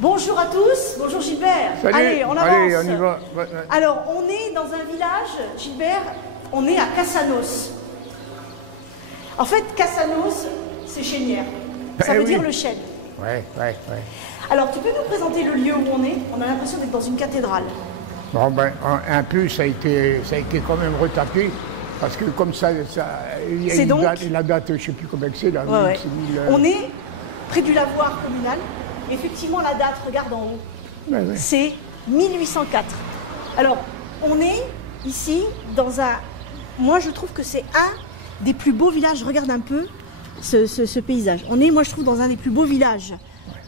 Bonjour à tous, bonjour Gilbert. Salut. Allez, on avance. Allez, on y va. Ouais. Alors, on est dans un village, Gilbert, on est à Cassanos. En fait, Cassanos, c'est chênière. Ça veut dire le chêne. Ouais. Alors, tu peux nous présenter le lieu où on est? On a l'impression d'être dans une cathédrale. Bon, ben, un peu, ça a été quand même retapé. Parce que comme ça il y a une date, la date, je ne sais plus comment c'est, là. Ouais. On est près du lavoir communal. Effectivement, la date, regarde en haut, c'est 1804. Alors, on est ici dans un... Moi, je trouve que c'est un des plus beaux villages. Regarde un peu ce paysage. On est, moi, je trouve, dans un des plus beaux villages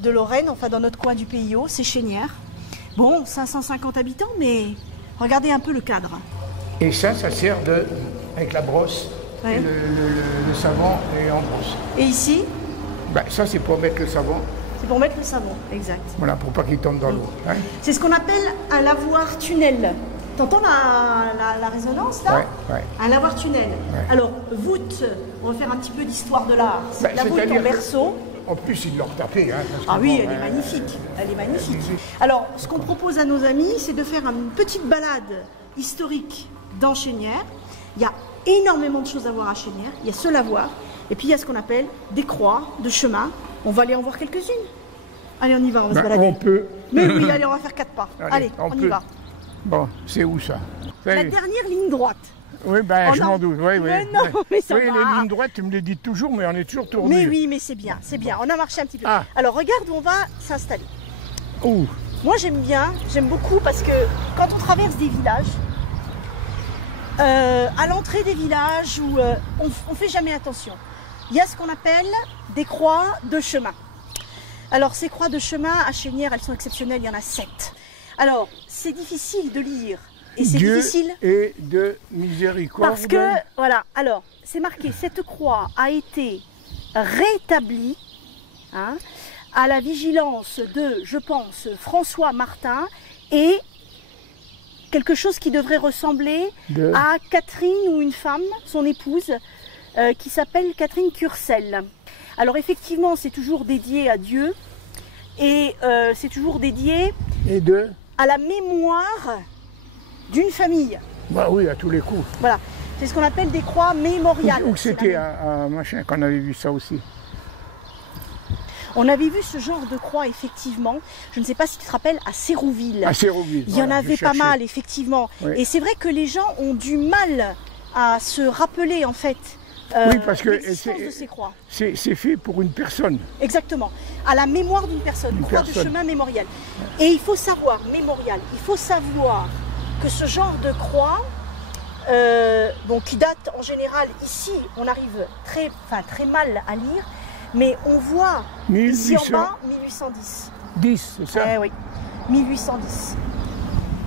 de Lorraine, enfin, dans notre coin du Pays Haut, c'est Chénières. Bon, 550 habitants, mais regardez un peu le cadre. Et ça sert avec la brosse, et le savon et en brosse. Et ici? Ben, ça, c'est pour mettre le savon. C'est pour mettre le savon, exact. Voilà, pour pas qu'il tombe dans l'eau. Hein? C'est ce qu'on appelle un lavoir tunnel. T'entends la résonance là? Ouais. Un lavoir tunnel. Ouais. Alors, voûte, on va faire un petit peu d'histoire de l'art. La voûte en berceau. En plus, ils l'ont retapé. Hein, ah oui, elle est magnifique. Elle est magnifique. Alors, ce qu'on propose à nos amis, c'est de faire une petite balade historique dans Chénières. Il y a énormément de choses à voir à Chénières. Il y a ce lavoir. Et puis, il y a ce qu'on appelle des croix de chemin. On va aller en voir quelques-unes. Allez, on y va, on va se balader. On peut. Mais oui, allez, on va faire 4 pas. Allez, on y va. Bon, c'est où ça? La dernière ligne droite. Oui, ben, je m'en doute. Oui, mais non, mais ça va. Les lignes droites, tu me les dis toujours, mais on est toujours tourné. Mais oui, mais c'est bien, c'est bien. On a marché un petit peu. Alors, regarde où on va s'installer. Où? Moi, j'aime beaucoup parce que quand on traverse des villages, à l'entrée des villages où on ne fait jamais attention, il y a ce qu'on appelle des croix de chemin. Alors, ces croix de chemin à Chénières, elles sont exceptionnelles, il y en a 7. Alors, c'est difficile de lire. Et c'est difficile. Et de miséricorde. Parce que, voilà, alors, c'est marqué, cette croix a été rétablie à la vigilance de, je pense, François Martin et quelque chose qui devrait ressembler à Catherine ou une femme, son épouse, qui s'appelle Catherine Curcel. Alors effectivement, c'est toujours dédié à Dieu et c'est toujours dédié à la mémoire d'une famille. Bah oui, à tous les coups. Voilà, c'est ce qu'on appelle des croix mémoriales. Ou c'était un machin qu'on avait vu ça aussi. On avait vu ce genre de croix, effectivement. Je ne sais pas si tu te rappelles, à Sérouville. À Sérouville. Il y en avait pas mal, effectivement. Oui. Et c'est vrai que les gens ont du mal à se rappeler, en fait, oui, parce que l'existence de ces croix. C'est fait pour une personne. Exactement. À la mémoire d'une personne. Une croix de chemin mémorial. Et il faut savoir, mémorial, il faut savoir que ce genre de croix, qui date en général, ici, on arrive très mal à lire, mais on voit ici en bas 1810. 10, c'est ça? Oui, 1810.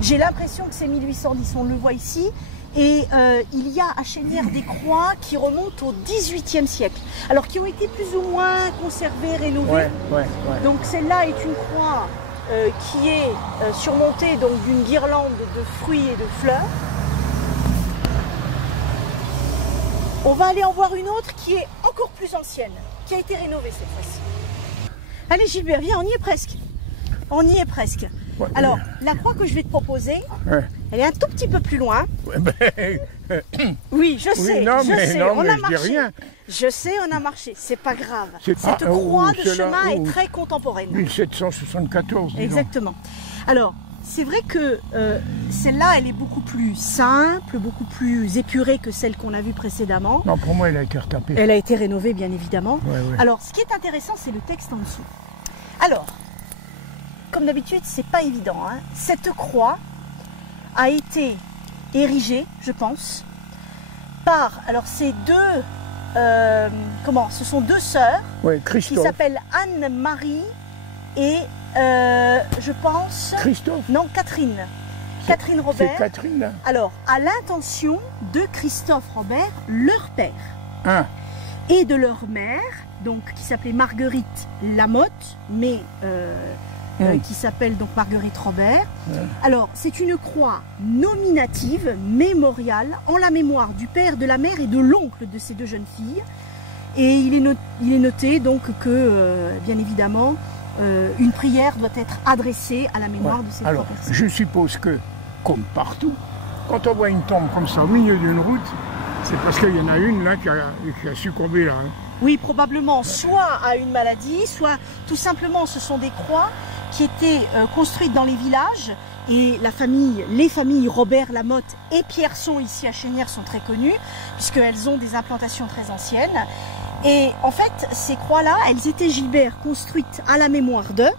J'ai l'impression que c'est 1810, on le voit ici. Et il y a à Chénières des croix qui remontent au XVIIIe siècle. Alors qui ont été plus ou moins conservées, rénovées. Ouais. Donc celle-là est une croix qui est surmontée d'une guirlande de fruits et de fleurs. On va aller en voir une autre qui est encore plus ancienne, qui a été rénovée cette fois-ci. Allez Gilbert, viens, on y est presque. On y est presque. Ouais, alors, la croix que je vais te proposer, elle est un tout petit peu plus loin. Oui, je sais, on a marché. Je sais, on a marché, c'est pas grave. Cette croix de chemin est très contemporaine. 1774. Exactement. Alors, c'est vrai que celle-là, elle est beaucoup plus simple, beaucoup plus épurée que celle qu'on a vue précédemment. Non, pour moi, elle a été retapée. Elle a été rénovée, bien évidemment. Ouais. Alors, ce qui est intéressant, c'est le texte en dessous. Alors, comme d'habitude, c'est pas évident. Cette croix a été érigée, je pense, par... Alors, c'est ce sont deux sœurs qui s'appellent Anne-Marie et, je pense... Christophe? Non, Catherine. Catherine Robert. C'est Catherine, là? Alors, à l'intention de Christophe Robert, leur père. Ah. Et de leur mère, donc qui s'appelait Marguerite Lamotte, mais... qui s'appelle donc Marguerite Robert. Alors, c'est une croix nominative, mémoriale, en la mémoire du père, de la mère et de l'oncle de ces deux jeunes filles. Et il est noté donc que, bien évidemment, une prière doit être adressée à la mémoire de ces trois personnes. Je suppose que, comme partout, quand on voit une tombe comme ça au milieu d'une route, c'est parce qu'il y en a une là qui a succombé là. Hein. Oui, probablement, soit à une maladie, soit tout simplement ce sont des croix qui étaient construites dans les villages. Et les familles Robert Lamotte et Pierson ici à Chénières sont très connues puisqu'elles ont des implantations très anciennes. Et en fait, ces croix-là, elles étaient, Gilbert, construites à la mémoire d'eux.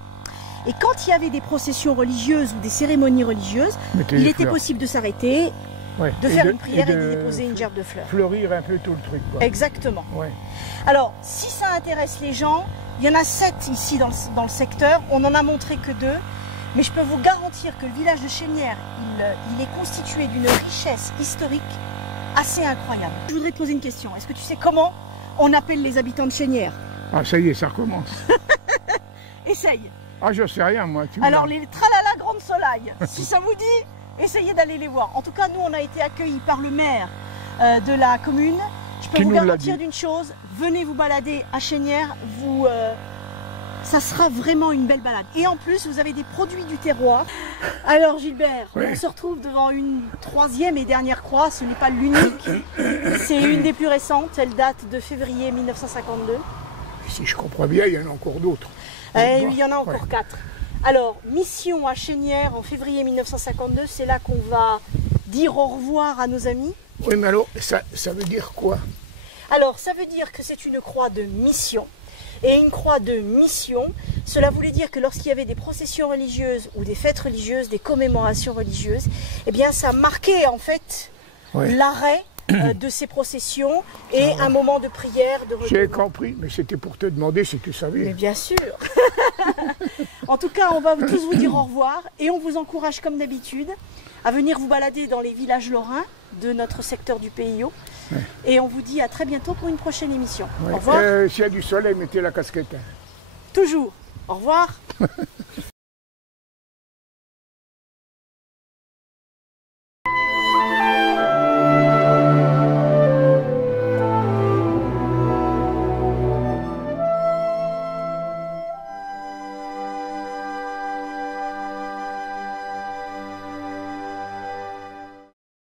Et quand il y avait des processions religieuses ou des cérémonies religieuses, il était possible de s'arrêter, de faire une prière et de déposer une gerbe de fleurs. Fleurir un peu tout le truc. Quoi. Exactement. Ouais. Alors, si ça intéresse les gens, il y en a 7 ici dans le secteur, on n'en a montré que 2. Mais je peux vous garantir que le village de Chénières, il est constitué d'une richesse historique assez incroyable. Je voudrais te poser une question. Est-ce que tu sais comment on appelle les habitants de Chénières? Ah, ça y est, ça recommence. Essaye. Ah, je sais rien, moi. Alors, les Tralala Grande Solaille, si ça vous dit, essayez d'aller les voir. En tout cas, nous, on a été accueillis par le maire de la commune. Je peux vous garantir d'une chose, venez vous balader à Chénières, ça sera vraiment une belle balade. Et en plus, vous avez des produits du terroir. Alors Gilbert, on se retrouve devant une 3e et dernière croix. Ce n'est pas l'unique. C'est une des plus récentes. Elle date de février 1952. Si je comprends bien, il y en a encore d'autres. Il y en a encore 4. Alors, mission à Chénières en février 1952. C'est là qu'on va dire au revoir à nos amis. Oui, mais alors, ça veut dire quoi? Alors, ça veut dire que c'est une croix de mission. Et une croix de mission, cela voulait dire que lorsqu'il y avait des processions religieuses ou des fêtes religieuses, des commémorations religieuses, eh bien ça marquait en fait l'arrêt de ces processions et un moment de prière, de recueillement. J'ai compris, mais c'était pour te demander si tu savais. Mais bien sûr. En tout cas, on va tous vous dire au revoir et on vous encourage comme d'habitude à venir vous balader dans les villages lorrains de notre secteur du PIO. Et on vous dit à très bientôt pour une prochaine émission. Au revoir. S'il y a du soleil, mettez la casquette. Toujours. Au revoir.